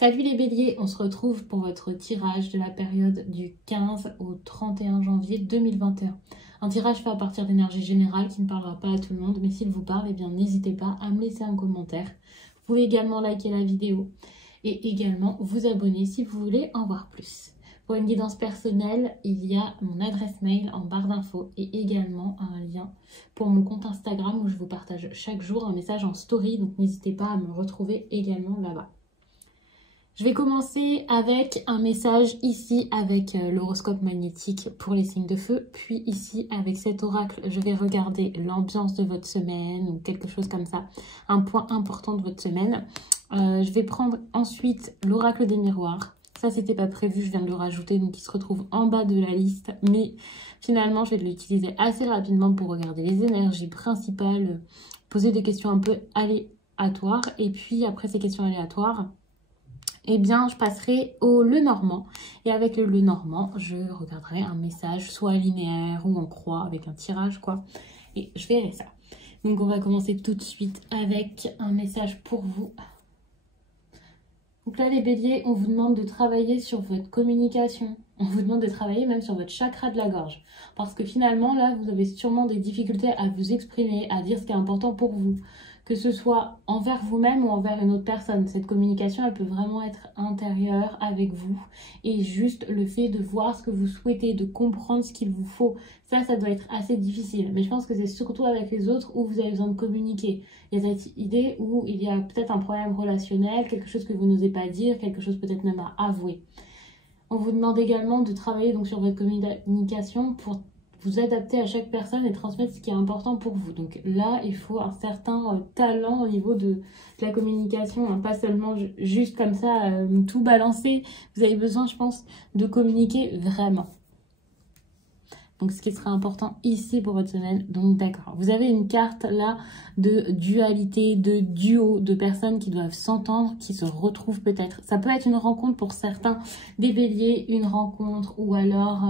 Salut les béliers, on se retrouve pour votre tirage de la période du 15 au 31 janvier 2021. Un tirage fait à partir d'énergie générale qui ne parlera pas à tout le monde, mais s'il vous parle, eh bien n'hésitez pas à me laisser un commentaire. Vous pouvez également liker la vidéo et également vous abonner si vous voulez en voir plus. Pour une guidance personnelle, il y a mon adresse mail en barre d'infos et également un lien pour mon compte Instagram où je vous partage chaque jour un message en story, donc n'hésitez pas à me retrouver également là-bas. Je vais commencer avec un message ici avec l'horoscope magnétique pour les signes de feu. Puis ici avec cet oracle, je vais regarder l'ambiance de votre semaine ou quelque chose comme ça. Un point important de votre semaine. Je vais prendre ensuite l'oracle des miroirs. Ça, c'était pas prévu, je viens de le rajouter, donc il se retrouve en bas de la liste. Mais finalement, je vais l'utiliser assez rapidement pour regarder les énergies principales, poser des questions un peu aléatoires. Et puis après ces questions aléatoires, eh bien, je passerai au Lenormand. Et avec le Lenormand, je regarderai un message soit linéaire ou en croix avec un tirage, quoi. Et je verrai ça. Donc, on va commencer tout de suite avec un message pour vous. Donc là, les béliers, on vous demande de travailler sur votre communication. On vous demande de travailler même sur votre chakra de la gorge. Parce que finalement, là, vous avez sûrement des difficultés à vous exprimer, à dire ce qui est important pour vous. Que ce soit envers vous-même ou envers une autre personne. Cette communication, elle peut vraiment être intérieure avec vous. Et juste le fait de voir ce que vous souhaitez, de comprendre ce qu'il vous faut, ça doit être assez difficile. Mais je pense que c'est surtout avec les autres où vous avez besoin de communiquer. Il y a cette idée où il y a peut-être un problème relationnel, quelque chose que vous n'osez pas dire, quelque chose peut-être même à avouer. On vous demande également de travailler donc sur votre communication pour vous adapter à chaque personne et transmettre ce qui est important pour vous. Donc là, il faut un certain talent au niveau de la communication, hein, pas seulement juste comme ça, tout balancer. Vous avez besoin, je pense, de communiquer vraiment. Donc ce qui sera important ici pour votre semaine. Donc d'accord, vous avez une carte là de dualité, de duo, de personnes qui doivent s'entendre, qui se retrouvent peut-être. Ça peut être une rencontre pour certains des béliers, une rencontre ou alors...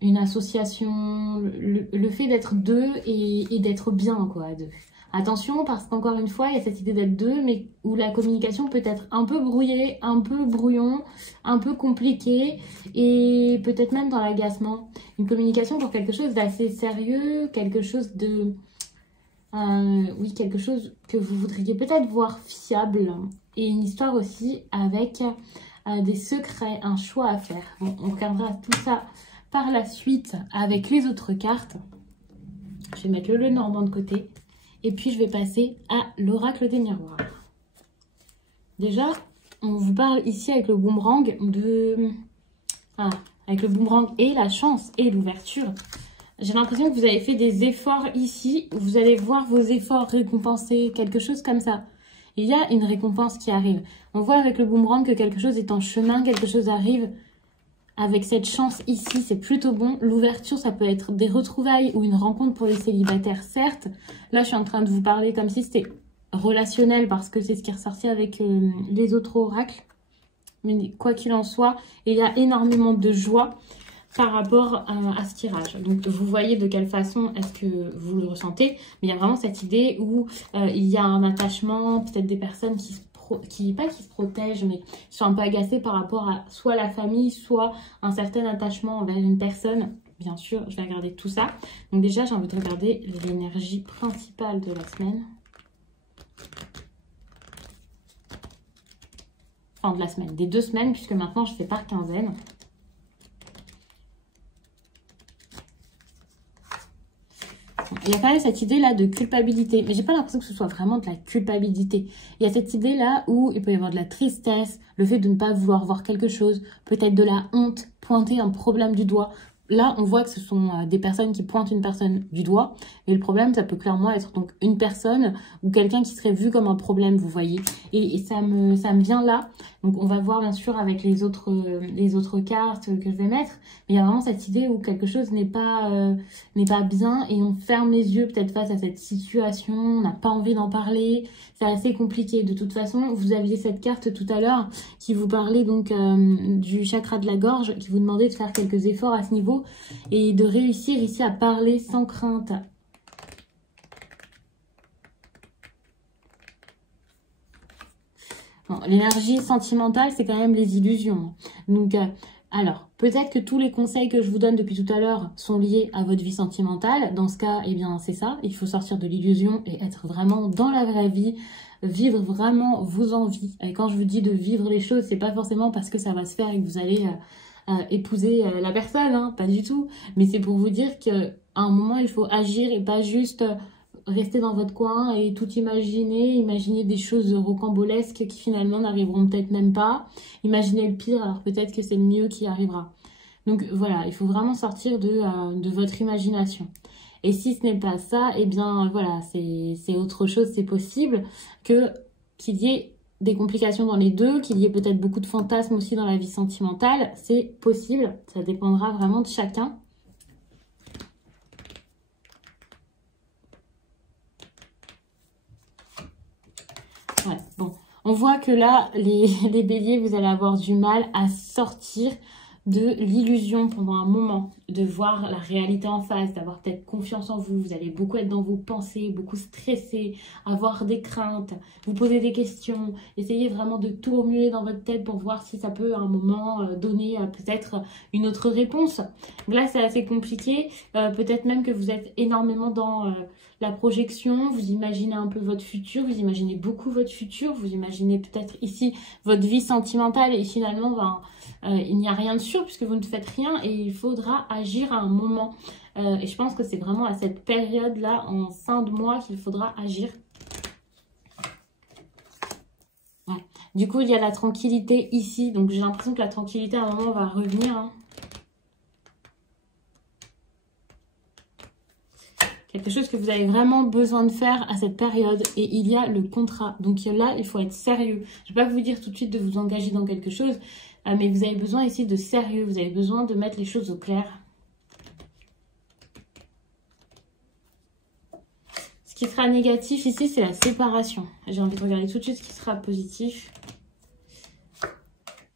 une association, le fait d'être deux et d'être bien quoi à deux. Attention parce qu'encore une fois il y a cette idée d'être deux mais où la communication peut être un peu brouillée, un peu brouillon, un peu compliquée et peut-être même dans l'agacement. Une communication pour quelque chose d'assez sérieux, quelque chose de... oui, quelque chose que vous voudriez peut-être voir fiable et une histoire aussi avec... des secrets, un choix à faire. Bon, on regardera tout ça par la suite avec les autres cartes. Je vais mettre le Lenormand de côté. Et puis, je vais passer à l'oracle des miroirs. Déjà, on vous parle ici avec le boomerang de... avec le boomerang et la chance et l'ouverture. J'ai l'impression que vous avez fait des efforts ici. Vous allez voir vos efforts récompensés, quelque chose comme ça. Il y a une récompense qui arrive. On voit avec le boomerang que quelque chose est en chemin, quelque chose arrive. Avec cette chance ici, c'est plutôt bon. L'ouverture, ça peut être des retrouvailles ou une rencontre pour les célibataires, certes. Là, je suis en train de vous parler comme si c'était relationnel parce que c'est ce qui est ressorti avec les autres oracles. Mais quoi qu'il en soit, il y a énormément de joie par rapport à ce tirage. Donc, vous voyez de quelle façon est-ce que vous le ressentez. Mais il y a vraiment cette idée où il y a un attachement, peut-être des personnes qui se protègent, mais qui sont un peu agacées par rapport à soit la famille, soit un certain attachement envers une personne. Bien sûr, je vais regarder tout ça. Donc déjà, j'ai envie de regarder l'énergie principale de la semaine. Enfin, de la semaine, des 2 semaines, puisque maintenant, je fais par quinzaine. Il y a quand même cette idée-là de culpabilité. Mais j'ai pas l'impression que ce soit vraiment de la culpabilité. Il y a cette idée-là où il peut y avoir de la tristesse, le fait de ne pas vouloir voir quelque chose, peut-être de la honte, pointer un problème du doigt. Là, on voit que ce sont des personnes qui pointent une personne du doigt. Et le problème, ça peut clairement être donc une personne ou quelqu'un qui serait vu comme un problème, vous voyez. Et ça me vient là. Donc, on va voir bien sûr avec les autres cartes que je vais mettre. Mais il y a vraiment cette idée où quelque chose n'est pas bien et on ferme les yeux peut-être face à cette situation. On n'a pas envie d'en parler. C'est assez compliqué. De toute façon, vous aviez cette carte tout à l'heure qui vous parlait donc du chakra de la gorge, qui vous demandait de faire quelques efforts à ce niveau et de réussir ici à parler sans crainte. Bon, l'énergie sentimentale, c'est quand même les illusions. Donc, alors, peut-être que tous les conseils que je vous donne depuis tout à l'heure sont liés à votre vie sentimentale. Dans ce cas, eh bien, c'est ça. Il faut sortir de l'illusion et être vraiment dans la vraie vie. Vivre vraiment vos envies. Et quand je vous dis de vivre les choses, c'est pas forcément parce que ça va se faire et que vous allez épouser la personne, hein, pas du tout. Mais c'est pour vous dire qu'à un moment, il faut agir et pas juste rester dans votre coin et tout imaginer des choses rocambolesques qui finalement n'arriveront peut-être même pas. Imaginez le pire, alors peut-être que c'est le mieux qui arrivera. Donc voilà, il faut vraiment sortir de votre imagination. Et si ce n'est pas ça, eh bien voilà, c'est autre chose, c'est possible qu'il y ait des complications dans les deux, qu'il y ait peut-être beaucoup de fantasmes aussi dans la vie sentimentale, c'est possible, ça dépendra vraiment de chacun. Ouais, bon, on voit que là, les béliers, vous allez avoir du mal à sortir de l'illusion pendant un moment, de voir la réalité en face, d'avoir peut-être confiance en vous. Vous allez beaucoup être dans vos pensées, beaucoup stresser, avoir des craintes, vous poser des questions, essayer vraiment de tout remuer dans votre tête pour voir si ça peut à un moment donner peut-être une autre réponse. Là, c'est assez compliqué. Peut-être même que vous êtes énormément dans la projection, vous imaginez un peu votre futur, vous imaginez beaucoup votre futur, vous imaginez peut-être ici votre vie sentimentale et finalement, ben, il n'y a rien de sûr puisque vous ne faites rien et il faudra agir à un moment. Et je pense que c'est vraiment à cette période-là, en fin de mois, qu'il faudra agir. Ouais. Du coup, il y a la tranquillité ici. Donc, j'ai l'impression que la tranquillité, à un moment, va revenir. Hein. Quelque chose que vous avez vraiment besoin de faire à cette période. Et il y a le contrat. Donc là, il faut être sérieux. Je ne vais pas vous dire tout de suite de vous engager dans quelque chose. Mais vous avez besoin ici de sérieux. Vous avez besoin de mettre les choses au clair. Ce qui sera négatif ici, c'est la séparation. J'ai envie de regarder tout de suite ce qui sera positif.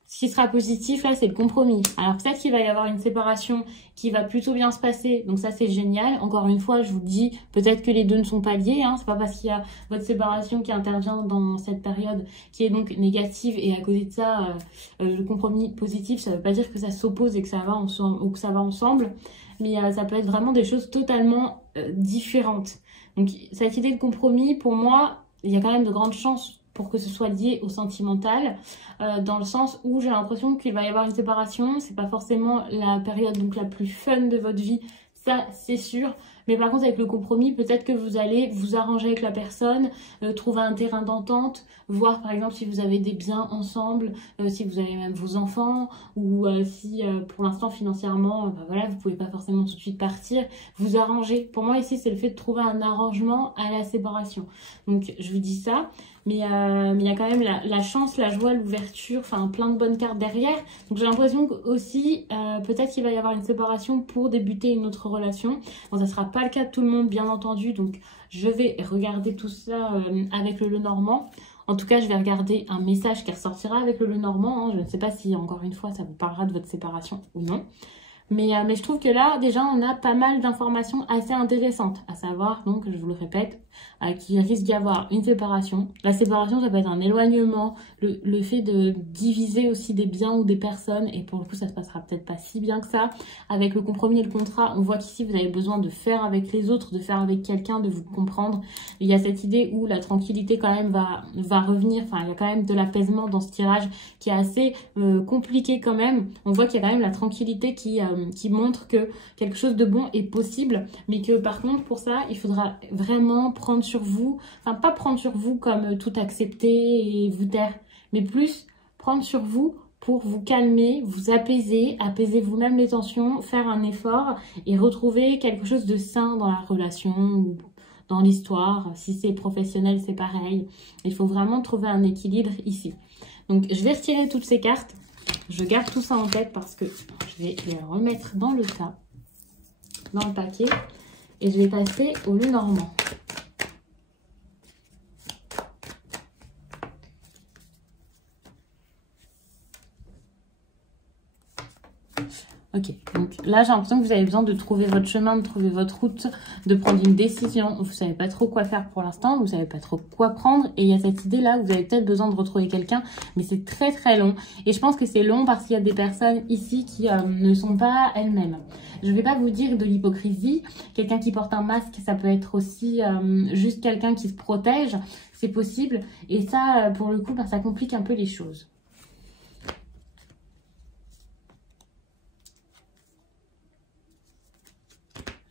Ce qui sera positif, là, c'est le compromis. Alors, peut-être qu'il va y avoir une séparation qui va plutôt bien se passer. Donc, ça, c'est génial. Encore une fois, je vous le dis, peut-être que les deux ne sont pas liés. Hein. C'est pas parce qu'il y a votre séparation qui intervient dans cette période qui est donc négative. Et à côté de ça, le compromis positif, ça veut pas dire que ça s'oppose et que ça va ensemble, ou que ça va ensemble. Mais ça peut être vraiment des choses totalement différentes. Donc, cette idée de compromis, pour moi, il y a quand même de grandes chances pour que ce soit lié au sentimental, dans le sens où j'ai l'impression qu'il va y avoir une séparation. C'est pas forcément la période donc la plus fun de votre vie, ça c'est sûr. Mais par contre, avec le compromis, peut-être que vous allez vous arranger avec la personne, trouver un terrain d'entente, voir par exemple si vous avez des biens ensemble, si vous avez même vos enfants, ou si pour l'instant financièrement, bah voilà, vous pouvez pas forcément tout de suite partir, vous arranger. Pour moi ici, c'est le fait de trouver un arrangement à la séparation. Donc je vous dis ça, mais il y a quand même la chance, la joie, l'ouverture, enfin plein de bonnes cartes derrière. Donc j'ai l'impression aussi, peut-être qu'il va y avoir une séparation pour débuter une autre relation. Bon, ça sera pas le cas de tout le monde, bien entendu, donc je vais regarder tout ça avec le Lenormand. En tout cas, je vais regarder un message qui ressortira avec le Lenormand. Hein. Je ne sais pas si, encore une fois, ça vous parlera de votre séparation ou non. Mais je trouve que là, déjà, on a pas mal d'informations assez intéressantes. À savoir, donc, je vous le répète, qu'il risque d'y avoir une séparation. La séparation, ça peut être un éloignement, le fait de diviser aussi des biens ou des personnes. Et pour le coup, ça se passera peut-être pas si bien que ça. Avec le compromis et le contrat, on voit qu'ici, vous avez besoin de faire avec les autres, de faire avec quelqu'un, de vous comprendre. Il y a cette idée où la tranquillité, quand même, va revenir. Enfin, il y a quand même de l'apaisement dans ce tirage qui est assez compliqué quand même. On voit qu'il y a quand même la tranquillité qui montre que quelque chose de bon est possible, mais que par contre pour ça il faudra vraiment prendre sur vous, enfin pas prendre sur vous comme tout accepter et vous taire, mais plus prendre sur vous pour vous calmer, vous apaiser, apaiser vous-même les tensions, faire un effort et retrouver quelque chose de sain dans la relation ou dans l'histoire. Si c'est professionnel, c'est pareil. Il faut vraiment trouver un équilibre ici. Donc je vais retirer toutes ces cartes. Je garde tout ça en tête parce que je vais les remettre dans le tas, dans le paquet. Et je vais passer au Lenormand. Ok, donc là j'ai l'impression que vous avez besoin de trouver votre chemin, de trouver votre route, de prendre une décision. Vous savez pas trop quoi faire pour l'instant, vous savez pas trop quoi prendre. Et il y a cette idée là, vous avez peut-être besoin de retrouver quelqu'un, mais c'est très très long. Et je pense que c'est long parce qu'il y a des personnes ici qui ne sont pas elles-mêmes. Je vais pas vous dire de l'hypocrisie. Quelqu'un qui porte un masque, ça peut être aussi juste quelqu'un qui se protège. C'est possible. Et ça, pour le coup, ça complique un peu les choses.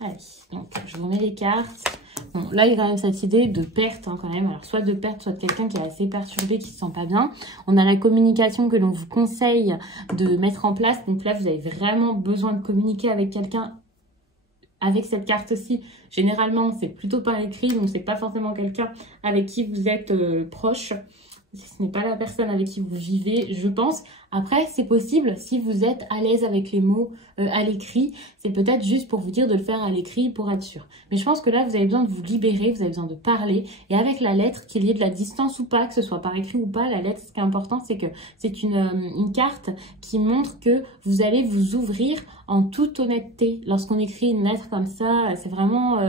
Allez, donc je vous mets les cartes. Bon, là, il y a quand même cette idée de perte, hein, quand même. Alors, soit de perte, soit de quelqu'un qui est assez perturbé, qui ne se sent pas bien. On a la communication que l'on vous conseille de mettre en place. Donc là, vous avez vraiment besoin de communiquer avec quelqu'un. Avec cette carte-ci, généralement, c'est plutôt par écrit. Donc, c'est pas forcément quelqu'un avec qui vous êtes proche. Ce n'est pas la personne avec qui vous vivez, je pense. Après, c'est possible, si vous êtes à l'aise avec les mots à l'écrit, c'est peut-être juste pour vous dire de le faire à l'écrit pour être sûr. Mais je pense que là, vous avez besoin de vous libérer, vous avez besoin de parler. Et avec la lettre, qu'il y ait de la distance ou pas, que ce soit par écrit ou pas, la lettre, ce qui est important, c'est que c'est une carte qui montre que vous allez vous ouvrir en toute honnêteté. Lorsqu'on écrit une lettre comme ça, c'est vraiment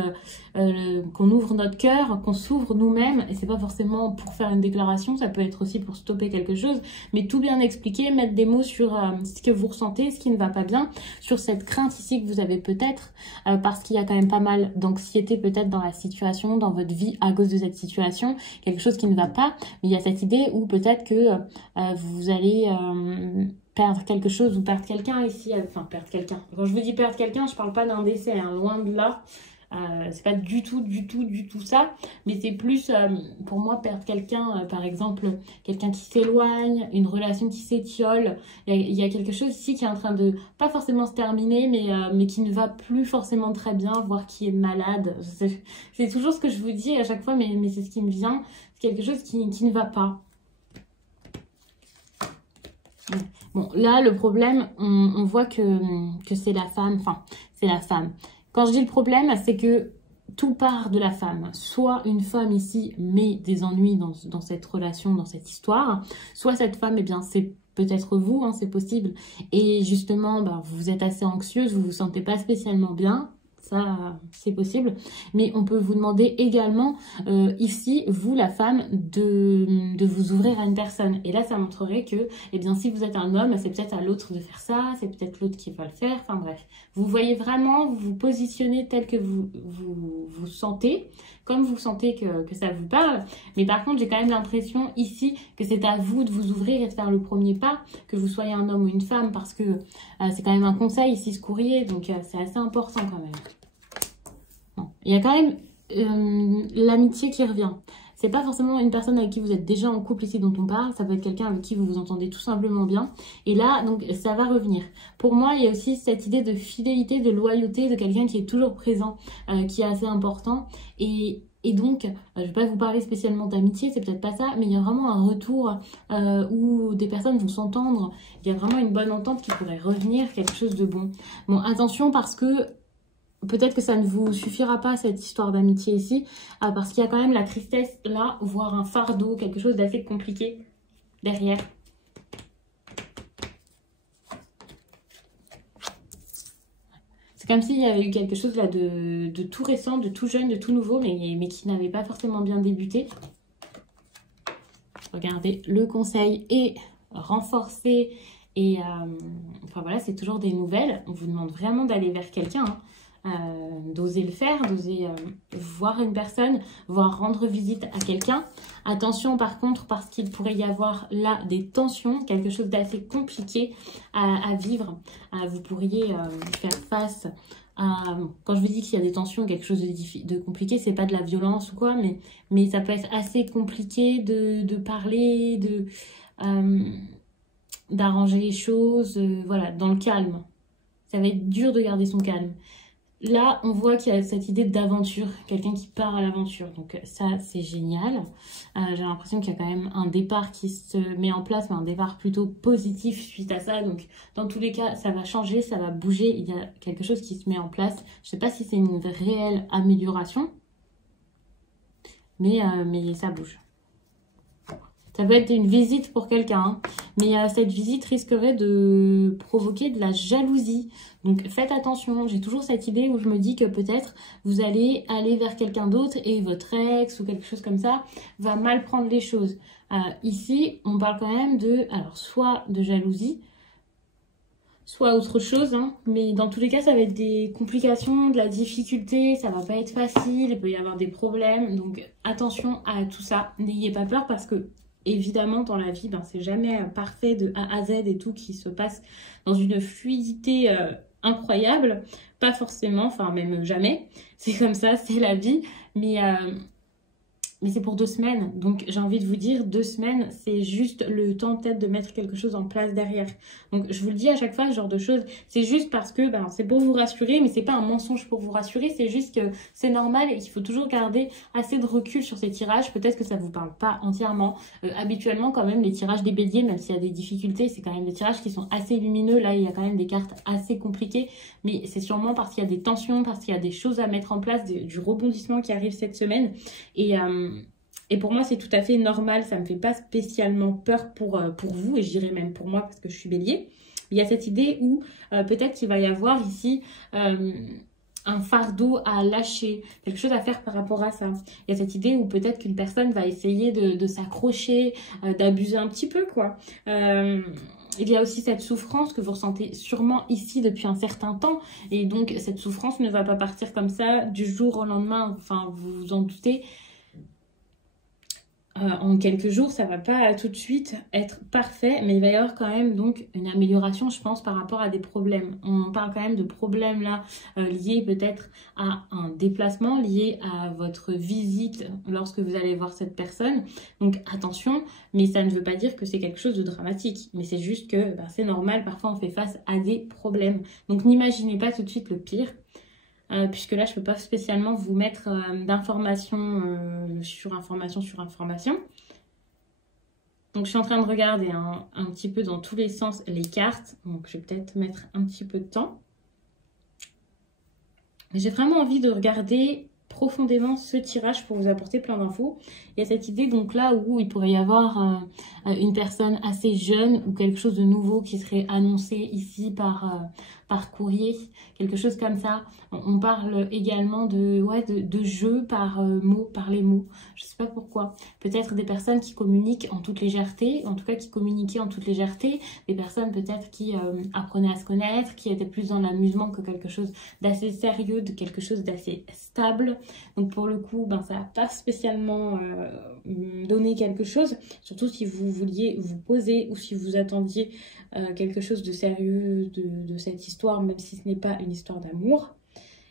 qu'on ouvre notre cœur, qu'on s'ouvre nous-mêmes. Et c'est pas forcément pour faire une déclaration, ça peut être aussi pour stopper quelque chose. Mais tout bien expliquer, mettre des mots sur ce que vous ressentez, ce qui ne va pas bien, sur cette crainte ici que vous avez peut-être, parce qu'il y a quand même pas mal d'anxiété peut-être dans la situation, dans votre vie à cause de cette situation, quelque chose qui ne va pas. Mais il y a cette idée où peut-être que vous allez perdre quelque chose ou perdre quelqu'un ici, enfin perdre quelqu'un. Quand je vous dis perdre quelqu'un, je parle pas d'un décès, hein, loin de là. C'est pas du tout ça, mais c'est plus pour moi perdre quelqu'un, par exemple quelqu'un qui s'éloigne, une relation qui s'étiole. Il y a quelque chose ici qui est en train de pas forcément se terminer, mais qui ne va plus forcément très bien, voire qui est malade. C'est toujours ce que je vous dis à chaque fois, mais c'est ce qui me vient. C'est quelque chose qui ne va pas. Bon, là le problème, on voit que c'est la femme, enfin c'est la femme. Quand je dis le problème, c'est que tout part de la femme. Soit une femme ici met des ennuis dans cette relation, dans cette histoire, soit cette femme, eh bien, c'est peut-être vous, hein, c'est possible. Et justement, vous êtes assez anxieuse, vous vous sentez pas spécialement bien. Ça, c'est possible. Mais on peut vous demander également, ici, vous, la femme, de vous ouvrir à une personne. Et là, ça montrerait que, eh bien, si vous êtes un homme, c'est peut-être à l'autre de faire ça, c'est peut-être l'autre qui va le faire. Enfin bref, vous voyez vraiment, vous vous positionnez tel que vous sentez, comme vous sentez que ça vous parle. Mais par contre, j'ai quand même l'impression ici que c'est à vous de vous ouvrir et de faire le premier pas, que vous soyez un homme ou une femme, parce que c'est quand même un conseil ici, ce courrier, donc c'est assez important quand même. Bon. Il y a quand même l'amitié qui revient. C'est pas forcément une personne avec qui vous êtes déjà en couple ici dont on parle, ça peut être quelqu'un avec qui vous vous entendez tout simplement bien. Et là, donc, ça va revenir. Pour moi, il y a aussi cette idée de fidélité, de loyauté, de quelqu'un qui est toujours présent, qui est assez important. Et donc, je ne vais pas vous parler spécialement d'amitié, c'est peut-être pas ça, mais il y a vraiment un retour où des personnes vont s'entendre. Il y a vraiment une bonne entente qui pourrait revenir, quelque chose de bon. Bon, attention parce que peut-être que ça ne vous suffira pas, cette histoire d'amitié ici, parce qu'il y a quand même la tristesse là, voire un fardeau, quelque chose d'assez compliqué derrière. C'est comme s'il y avait eu quelque chose là de tout récent, de tout jeune, de tout nouveau, mais qui n'avait pas forcément bien débuté. Regardez, le conseil est renforcé et enfin voilà, c'est toujours des nouvelles. On vous demande vraiment d'aller vers quelqu'un, hein. D'oser le faire, d'oser voir une personne, voire rendre visite à quelqu'un. Attention par contre, parce qu'il pourrait y avoir là des tensions, quelque chose d'assez compliqué à vivre. Vous pourriez faire face à... Quand je vous dis qu'il y a des tensions, quelque chose de compliqué, c'est pas de la violence ou quoi, mais ça peut être assez compliqué de parler, d'arranger les choses, voilà, dans le calme. Ça va être dur de garder son calme. Là, on voit qu'il y a cette idée d'aventure, quelqu'un qui part à l'aventure. Donc ça, c'est génial. J'ai l'impression qu'il y a quand même un départ qui se met en place, mais un départ plutôt positif suite à ça. Donc dans tous les cas, ça va changer, ça va bouger. Il y a quelque chose qui se met en place. Je ne sais pas si c'est une réelle amélioration, mais ça bouge. Ça peut être une visite pour quelqu'un, hein. mais cette visite risquerait de provoquer de la jalousie. Donc faites attention, j'ai toujours cette idée où je me dis que peut-être vous allez aller vers quelqu'un d'autre et votre ex ou quelque chose comme ça va mal prendre les choses. Ici, on parle quand même de, alors soit de jalousie, soit autre chose, hein. Mais dans tous les cas, ça va être des complications, de la difficulté, ça va pas être facile, il peut y avoir des problèmes, donc attention à tout ça, n'ayez pas peur parce que évidemment dans la vie, ben, c'est jamais parfait de A à Z et tout qui se passe dans une fluidité incroyable, pas forcément, enfin même jamais, c'est comme ça, c'est la vie, mais c'est pour 2 semaines, donc j'ai envie de vous dire, 2 semaines, c'est juste le temps peut-être de mettre quelque chose en place derrière. Donc je vous le dis à chaque fois, ce genre de choses, c'est juste parce que ben, c'est pour vous rassurer, mais c'est pas un mensonge pour vous rassurer, c'est juste que c'est normal et qu'il faut toujours garder assez de recul sur ces tirages. Peut-être que ça vous parle pas entièrement. Habituellement, quand même, les tirages des béliers, même s'il y a des difficultés, c'est quand même des tirages qui sont assez lumineux. Là, il y a quand même des cartes assez compliquées, mais c'est sûrement parce qu'il y a des tensions, parce qu'il y a des choses à mettre en place, du rebondissement qui arrive cette semaine. Et pour moi, c'est tout à fait normal, ça ne me fait pas spécialement peur pour vous, et je dirais même pour moi parce que je suis bélier. Il y a cette idée où peut-être qu'il va y avoir ici un fardeau à lâcher, quelque chose à faire par rapport à ça. Il y a cette idée où peut-être qu'une personne va essayer de s'accrocher, d'abuser un petit peu, quoi. Il y a aussi cette souffrance que vous ressentez sûrement ici depuis un certain temps. Et donc, cette souffrance ne va pas partir comme ça du jour au lendemain. Enfin, vous vous en doutez. En quelques jours, ça va pas tout de suite être parfait, mais il va y avoir quand même donc une amélioration, je pense, par rapport à des problèmes. On parle quand même de problèmes là liés peut-être à un déplacement, liés à votre visite lorsque vous allez voir cette personne. Donc attention, mais ça ne veut pas dire que c'est quelque chose de dramatique, mais c'est juste que c'est normal, parfois on fait face à des problèmes. Donc n'imaginez pas tout de suite le pire. Puisque là, je ne peux pas spécialement vous mettre d'informations sur information sur information. Donc, je suis en train de regarder un petit peu dans tous les sens les cartes. Donc, je vais peut-être mettre un petit peu de temps. J'ai vraiment envie de regarder profondément ce tirage pour vous apporter plein d'infos. Il y a cette idée donc là où il pourrait y avoir une personne assez jeune ou quelque chose de nouveau qui serait annoncé ici par courrier, quelque chose comme ça. On parle également de jeu par les mots. Je sais pas pourquoi. Peut-être des personnes qui communiquent en toute légèreté, en tout cas qui communiquaient en toute légèreté, des personnes peut-être qui apprenaient à se connaître, qui étaient plus dans l'amusement que quelque chose d'assez sérieux, de quelque chose d'assez stable. Donc pour le coup, ça n'a pas spécialement donné quelque chose, surtout si vous vouliez vous poser ou si vous attendiez quelque chose de sérieux de cette histoire, même si ce n'est pas une histoire d'amour.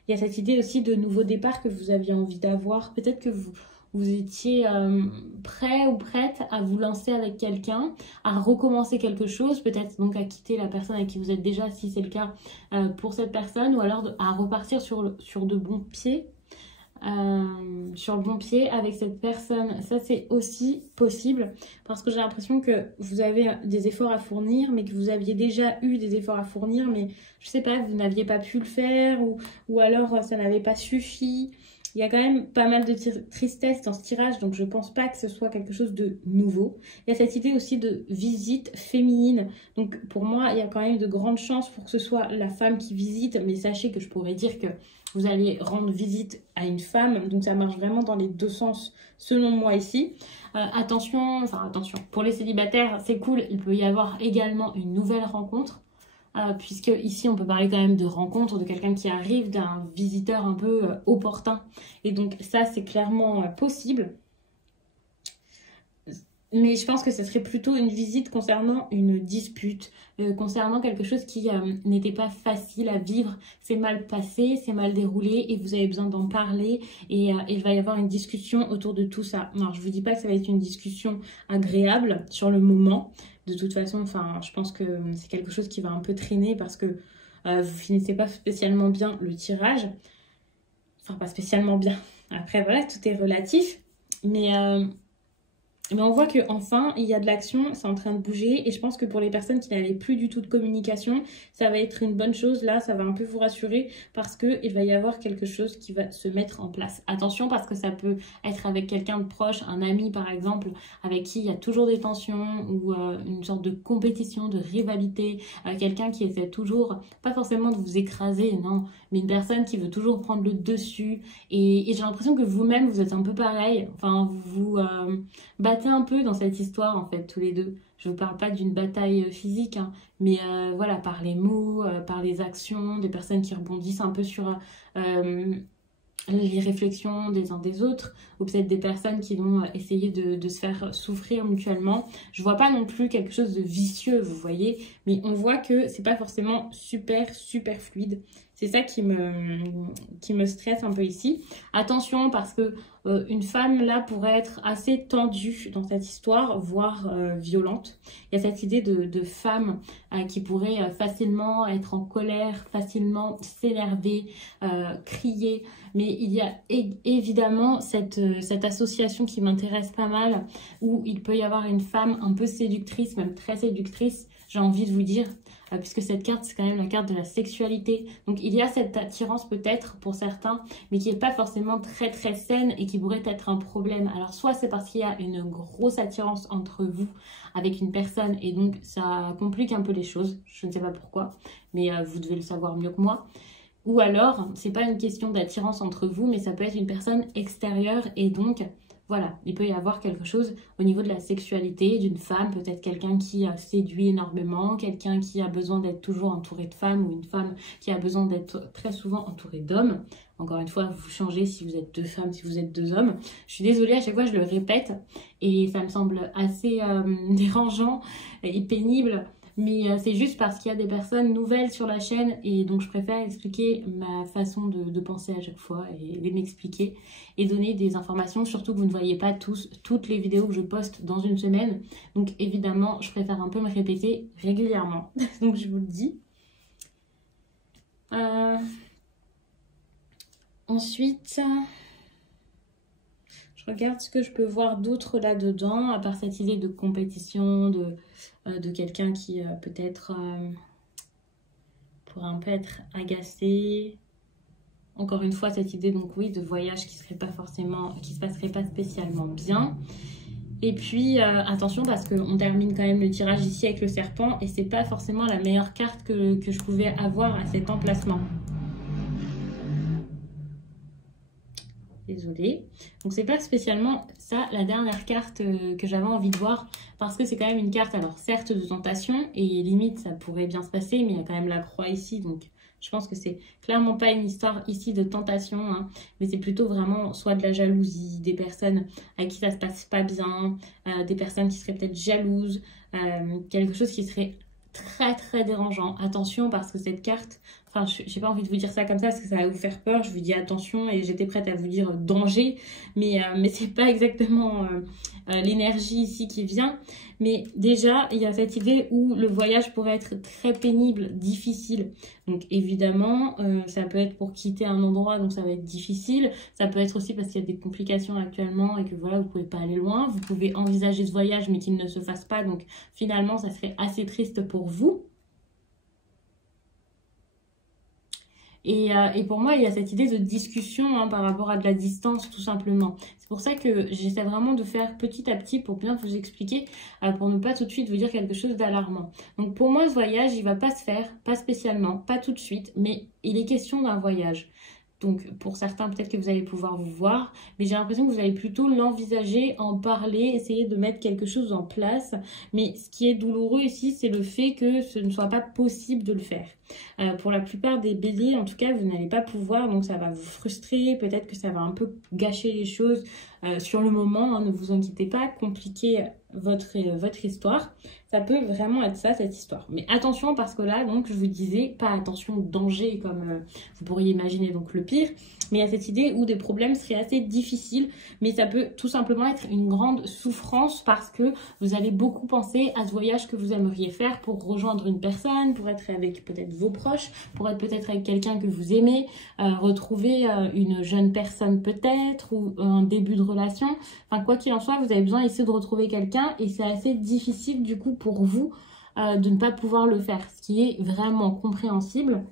Il y a cette idée aussi de nouveau départ que vous aviez envie d'avoir. Peut-être que vous étiez prêt ou prête à vous lancer avec quelqu'un, à recommencer quelque chose, peut-être donc à quitter la personne avec qui vous êtes déjà, si c'est le cas pour cette personne, ou alors à repartir sur de bons pieds. Sur le bon pied avec cette personne, ça c'est aussi possible parce que j'ai l'impression que vous avez des efforts à fournir mais que vous aviez déjà eu des efforts à fournir mais je sais pas, vous n'aviez pas pu le faire ou alors ça n'avait pas suffi. Il y a quand même pas mal de tristesse dans ce tirage, donc je pense pas que ce soit quelque chose de nouveau. Il y a cette idée aussi de visite féminine. Donc pour moi, il y a quand même de grandes chances pour que ce soit la femme qui visite, mais sachez que je pourrais dire que vous allez rendre visite à une femme, donc ça marche vraiment dans les deux sens selon moi ici. Attention, pour les célibataires, c'est cool, il peut y avoir également une nouvelle rencontre. Puisque ici on peut parler quand même de rencontre, de quelqu'un qui arrive, d'un visiteur un peu opportun. Et donc ça c'est clairement possible. Mais je pense que ce serait plutôt une visite concernant une dispute, concernant quelque chose qui n'était pas facile à vivre. C'est mal passé, c'est mal déroulé et vous avez besoin d'en parler et il va y avoir une discussion autour de tout ça. Alors je vous dis pas que ça va être une discussion agréable sur le moment. De toute façon, je pense que c'est quelque chose qui va un peu traîner parce que vous finissez pas spécialement bien le tirage. Enfin, pas spécialement bien. Après, voilà, tout est relatif. Mais Mais on voit que enfin il y a de l'action, c'est en train de bouger. Et je pense que pour les personnes qui n'avaient plus du tout de communication, ça va être une bonne chose. Là, ça va un peu vous rassurer parce qu'il va y avoir quelque chose qui va se mettre en place. Attention parce que ça peut être avec quelqu'un de proche, un ami par exemple, avec qui il y a toujours des tensions ou une sorte de compétition, de rivalité. Quelqu'un qui essaie toujours, pas forcément de vous écraser, non, mais une personne qui veut toujours prendre le dessus. Et j'ai l'impression que vous-même, vous êtes un peu pareil. Enfin, vous battez un peu dans cette histoire, en fait, tous les deux. Je ne parle pas d'une bataille physique, hein, mais voilà, par les mots, par les actions, des personnes qui rebondissent un peu sur les réflexions des uns des autres, ou peut-être des personnes qui vont essayer de se faire souffrir mutuellement. Je vois pas non plus quelque chose de vicieux, vous voyez, mais on voit que c'est pas forcément super fluide. C'est ça qui me stresse un peu ici. Attention parce que une femme là pourrait être assez tendue dans cette histoire, voire violente. Il y a cette idée de femme qui pourrait facilement être en colère, facilement s'énerver, crier. Mais il y a évidemment cette association qui m'intéresse pas mal, où il peut y avoir une femme un peu séductrice, même très séductrice, j'ai envie de vous dire, puisque cette carte, c'est quand même la carte de la sexualité. Donc il y a cette attirance peut-être pour certains, mais qui n'est pas forcément très saine et qui pourrait être un problème. Alors soit c'est parce qu'il y a une grosse attirance entre vous avec une personne et donc ça complique un peu les choses, je ne sais pas pourquoi, mais vous devez le savoir mieux que moi. Ou alors, c'est pas une question d'attirance entre vous, mais ça peut être une personne extérieure et donc, voilà, il peut y avoir quelque chose au niveau de la sexualité d'une femme, peut-être quelqu'un qui séduit énormément, quelqu'un qui a besoin d'être toujours entouré de femmes ou une femme qui a besoin d'être très souvent entourée d'hommes. Encore une fois, vous changez si vous êtes deux femmes, si vous êtes deux hommes. Je suis désolée, à chaque fois je le répète et ça me semble assez dérangeant et pénible. Mais c'est juste parce qu'il y a des personnes nouvelles sur la chaîne et donc je préfère expliquer ma façon de penser à chaque fois et m'expliquer et donner des informations, surtout que vous ne voyez pas toutes les vidéos que je poste dans une semaine. Donc évidemment, je préfère un peu me répéter régulièrement. Donc je vous le dis. Ensuite, je regarde ce que je peux voir d'autre là-dedans, à part cette idée de compétition, de quelqu'un qui peut-être pourrait un peu être agacé. Encore une fois, cette idée donc oui de voyage qui serait pas forcément, qui se passerait pas spécialement bien. Et puis attention parce qu'on termine quand même le tirage ici avec le serpent et c'est pas forcément la meilleure carte que je pouvais avoir à cet emplacement. Désolée. Donc c'est pas spécialement ça la dernière carte que j'avais envie de voir parce que c'est quand même une carte, alors certes de tentation et limite ça pourrait bien se passer mais il y a quand même la croix ici donc je pense que c'est clairement pas une histoire ici de tentation hein, mais c'est plutôt vraiment soit de la jalousie, des personnes à qui ça se passe pas bien, des personnes qui seraient peut-être jalouses, quelque chose qui serait très dérangeant. Attention parce que cette carte, enfin j'ai pas envie de vous dire ça comme ça parce que ça va vous faire peur, je vous dis attention et j'étais prête à vous dire danger, mais c'est pas exactement l'énergie ici qui vient. Mais déjà il y a cette idée où le voyage pourrait être très pénible, difficile. Donc évidemment ça peut être pour quitter un endroit donc ça va être difficile, ça peut être aussi parce qu'il y a des complications actuellement et que voilà vous pouvez pas aller loin, vous pouvez envisager ce voyage mais qu'il ne se fasse pas donc finalement ça serait assez triste pour vous. Et pour moi, il y a cette idée de discussion hein, par rapport à de la distance, tout simplement. C'est pour ça que j'essaie vraiment de faire petit à petit pour bien vous expliquer, pour ne pas tout de suite vous dire quelque chose d'alarmant. Donc pour moi, ce voyage, il va pas se faire, pas spécialement, pas tout de suite, mais il est question d'un voyage. Donc pour certains, peut-être que vous allez pouvoir vous voir, mais j'ai l'impression que vous allez plutôt l'envisager, en parler, essayer de mettre quelque chose en place. Mais ce qui est douloureux ici, c'est le fait que ce ne soit pas possible de le faire. Pour la plupart des béliers, en tout cas, vous n'allez pas pouvoir, donc ça va vous frustrer, peut-être que ça va un peu gâcher les choses sur le moment, hein, ne vous inquiétez pas, compliquer votre histoire. Ça peut vraiment être ça, cette histoire. Mais attention, parce que là, donc, je vous disais, pas attention au danger comme vous pourriez imaginer, donc le pire. Mais il y a cette idée où des problèmes seraient assez difficiles. Mais ça peut tout simplement être une grande souffrance parce que vous allez beaucoup penser à ce voyage que vous aimeriez faire pour rejoindre une personne, pour être avec peut-être vos proches, pour être peut-être avec quelqu'un que vous aimez, retrouver une jeune personne peut-être, ou un début de relation. Enfin, quoi qu'il en soit, vous avez besoin ici de retrouver quelqu'un et c'est assez difficile du coup pour vous de ne pas pouvoir le faire, ce qui est vraiment compréhensible.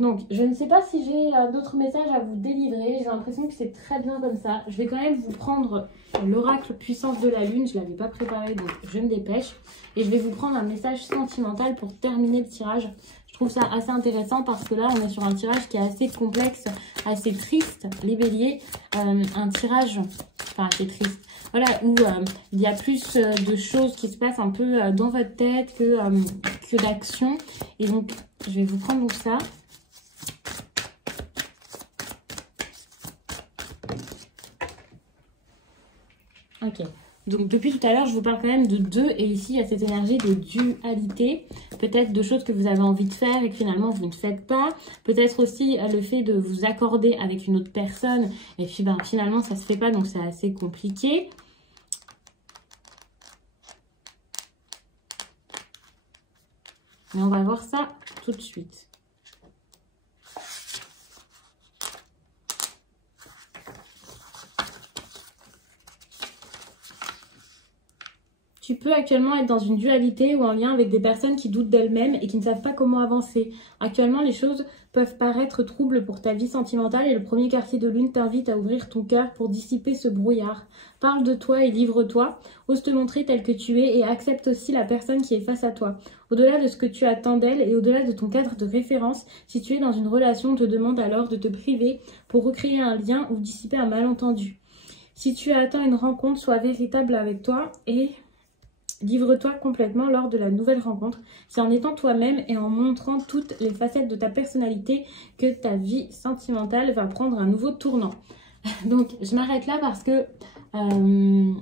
Donc, je ne sais pas si j'ai d'autres messages à vous délivrer. J'ai l'impression que c'est très bien comme ça. Je vais quand même vous prendre l'oracle puissance de la lune. Je ne l'avais pas préparé, donc je me dépêche. Et je vais vous prendre un message sentimental pour terminer le tirage. Je trouve ça assez intéressant parce que là, on est sur un tirage qui est assez complexe, assez triste, les béliers. Un tirage, enfin assez triste, voilà, où il y a plus de choses qui se passent un peu dans votre tête que d'actions. Et donc, je vais vous prendre tout ça. Ok, donc depuis tout à l'heure, je vous parle quand même de deux, et ici, il y a cette énergie de dualité, peut-être de choses que vous avez envie de faire et que finalement, vous ne faites pas, peut-être aussi le fait de vous accorder avec une autre personne, et puis ben, finalement, ça ne se fait pas, donc c'est assez compliqué. Mais on va voir ça tout de suite. Tu peux actuellement être dans une dualité ou en lien avec des personnes qui doutent d'elles-mêmes et qui ne savent pas comment avancer. Actuellement, les choses peuvent paraître troubles pour ta vie sentimentale et le premier quartier de lune t'invite à ouvrir ton cœur pour dissiper ce brouillard. Parle de toi et livre-toi, ose te montrer tel que tu es et accepte aussi la personne qui est face à toi. Au-delà de ce que tu attends d'elle et au-delà de ton cadre de référence, si tu es dans une relation, on te demande alors de te priver pour recréer un lien ou dissiper un malentendu. Si tu attends une rencontre, sois véritable avec toi et livre-toi complètement lors de la nouvelle rencontre. C'est en étant toi-même et en montrant toutes les facettes de ta personnalité que ta vie sentimentale va prendre un nouveau tournant. Donc, je m'arrête là parce que je ne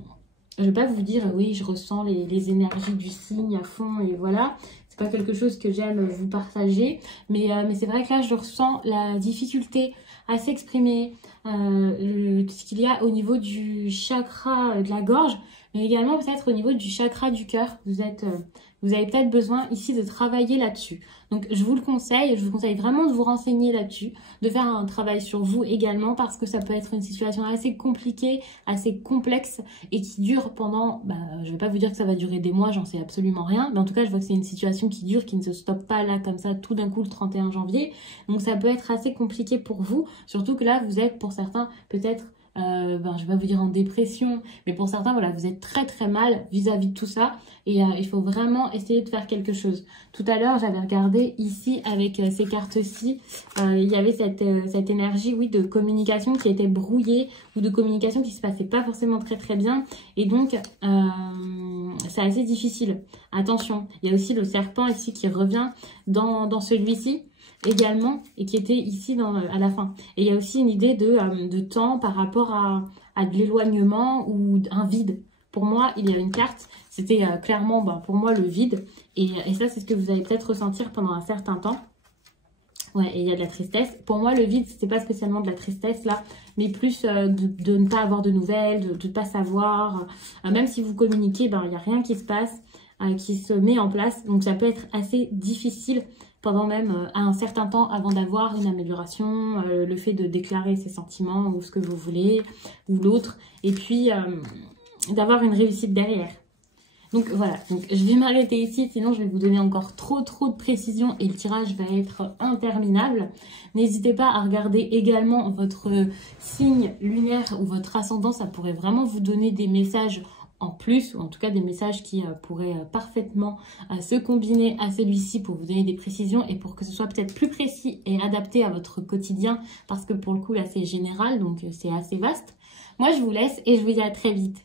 vais pas vous dire, oui, je ressens les énergies du signe à fond et voilà. C'est pas quelque chose que j'aime vous partager. Mais c'est vrai que là, je ressens la difficulté à s'exprimer, ce qu'il y a au niveau du chakra de la gorge, mais également peut-être au niveau du chakra du cœur. Vous avez peut-être besoin ici de travailler là-dessus. Donc je vous le conseille, je vous conseille vraiment de vous renseigner là-dessus, de faire un travail sur vous également parce que ça peut être une situation assez compliquée, assez complexe et qui dure pendant, je ne vais pas vous dire que ça va durer des mois, j'en sais absolument rien, mais en tout cas je vois que c'est une situation qui dure, qui ne se stoppe pas là comme ça tout d'un coup le 31 janvier. Donc ça peut être assez compliqué pour vous, surtout que là vous êtes pour certains peut-être je vais pas vous dire en dépression, mais pour certains, voilà, vous êtes très très mal vis-à-vis de tout ça et il faut vraiment essayer de faire quelque chose. Tout à l'heure, j'avais regardé ici avec ces cartes-ci, il y avait cette énergie, oui, de communication qui était brouillée ou de communication qui se passait pas forcément très très bien et donc c'est assez difficile. Attention, il y a aussi le serpent ici qui revient dans celui-ci également et qui était ici à la fin. Et il y a aussi une idée de temps par rapport à de l'éloignement ou un vide. Pour moi, il y a une carte, c'était clairement pour moi le vide. Et ça, c'est ce que vous allez peut-être ressentir pendant un certain temps. Ouais, et il y a de la tristesse. Pour moi, le vide, c'était pas spécialement de la tristesse là, mais plus de ne pas avoir de nouvelles, de ne pas savoir. Même si vous communiquez, il n'y a rien qui se passe, qui se met en place. Donc ça peut être assez difficile pendant même un certain temps avant d'avoir une amélioration, le fait de déclarer ses sentiments ou ce que vous voulez, ou l'autre, et puis d'avoir une réussite derrière. Donc voilà, donc je vais m'arrêter ici, sinon je vais vous donner encore trop de précisions et le tirage va être interminable. N'hésitez pas à regarder également votre signe lunaire ou votre ascendant, ça pourrait vraiment vous donner des messages en plus, ou en tout cas des messages qui pourraient parfaitement se combiner à celui-ci pour vous donner des précisions et pour que ce soit peut-être plus précis et adapté à votre quotidien, parce que pour le coup là c'est général, donc c'est assez vaste. Moi je vous laisse et je vous dis à très vite.